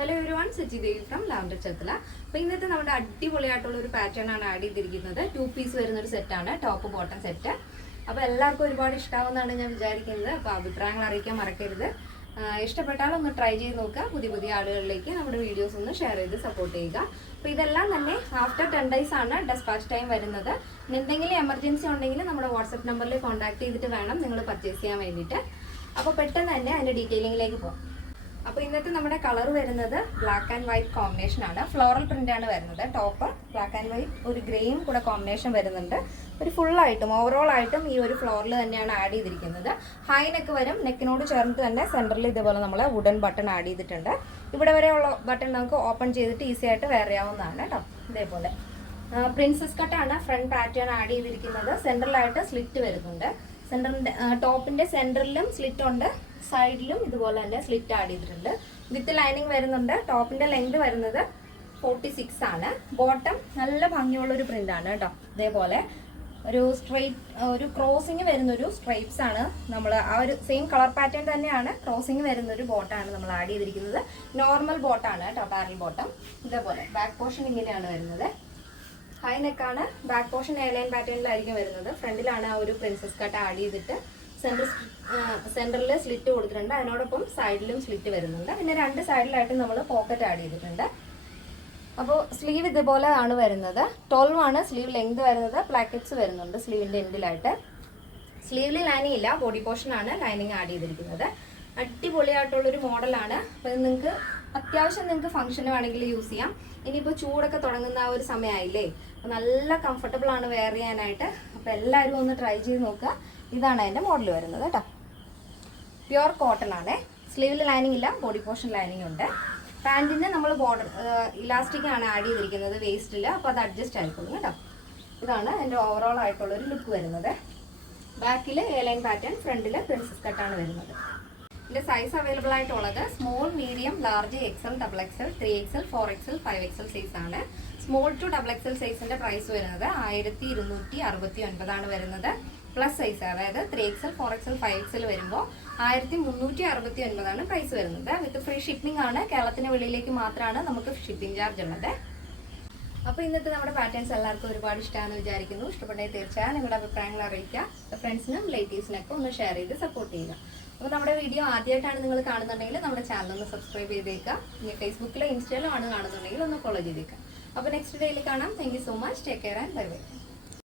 Hello everyone, Sachi Devi from Lavender Chatla. So, in this video, we will add a pattern on two piece set top bottom set. So, everyone will try videos and share support. So, after 10 days, dispatch time. If you have emergency, WhatsApp number contact purchase. So, detailing. Now, this color is black and white combination. Floral print top black and white grey combination. Full item, overall item this floral add high neck neck center wooden button add button open easy princess cut front pattern add center slit top in the center slit on the side slit with the lining top in the length 46 bottom print straight crossing stripes same color pattern crossing bottom normal bottom barrel bottom back portion high neck back portion airline pattern front princess cut add center slit side slit side pocket add sleeve is 12 sleeve length plackets sleeve end sleeve lining body portion lining add model function use comfortable wear try this is the model. Pure cotton. Sleeve lining body portion lining. Pant we border elastic add waist adjust. This is the overall look. Back A-line pattern, front princess cut. The size available is small, medium, large, XL, XXL, 3XL, 4XL, 5XL size. Small to XXL size price is 1269 plus size 3XL, 4XL, 5XL വരുമ്പോൾ 1369 price വരുന്നത് with free shipping ആണ് കേരളത്തിന് വെളിയിലേക്ക് മാത്രമാണ് നമുക്ക് shipping charge ഉള്ളത് അപ്പോൾ ഇന്നത്തെ നമ്മുടെ പാറ്റേൺസ് എല്ലാവർക്കും ഒരുപാട് ഇഷ്ടമാണെന്ന് വിചാരിക്കുന്നു ഇഷ്ടപ്പെട്ടെങ്കിൽ തീർച്ചയായും നിങ്ങളുടെ അഭിപ്രായങ്ങൾ അറിയിക്കുക ഫ്രണ്ട്സിനും റിലേറ്റീവ്സിനൊക്കെ ഒന്ന് ഷെയർ ചെയ്ത് സപ്പോർട്ട് ചെയ്യുക അപ്പോൾ നമ്മുടെ വീഡിയോ ആദ്യമായിട്ടാണ് നിങ്ങൾ കാണുന്നുണ്ടെങ്കിൽ നമ്മുടെ ചാനൽ ഒന്ന് സബ്സ്ക്രൈബ് ചെയ്തേക്കുക ഇനി ഫേസ്ബുക്കിലോ ഇൻസ്റ്റയിലോ ആണ് കാണുന്നുണ്ടെങ്കിൽ ഒന്ന് ഫോളോ ചെയ്തേക്കുക അപ്പോൾ നെക്സ്റ്റ് ഡേയിൽ കാണാം thank you so much take care and bye bye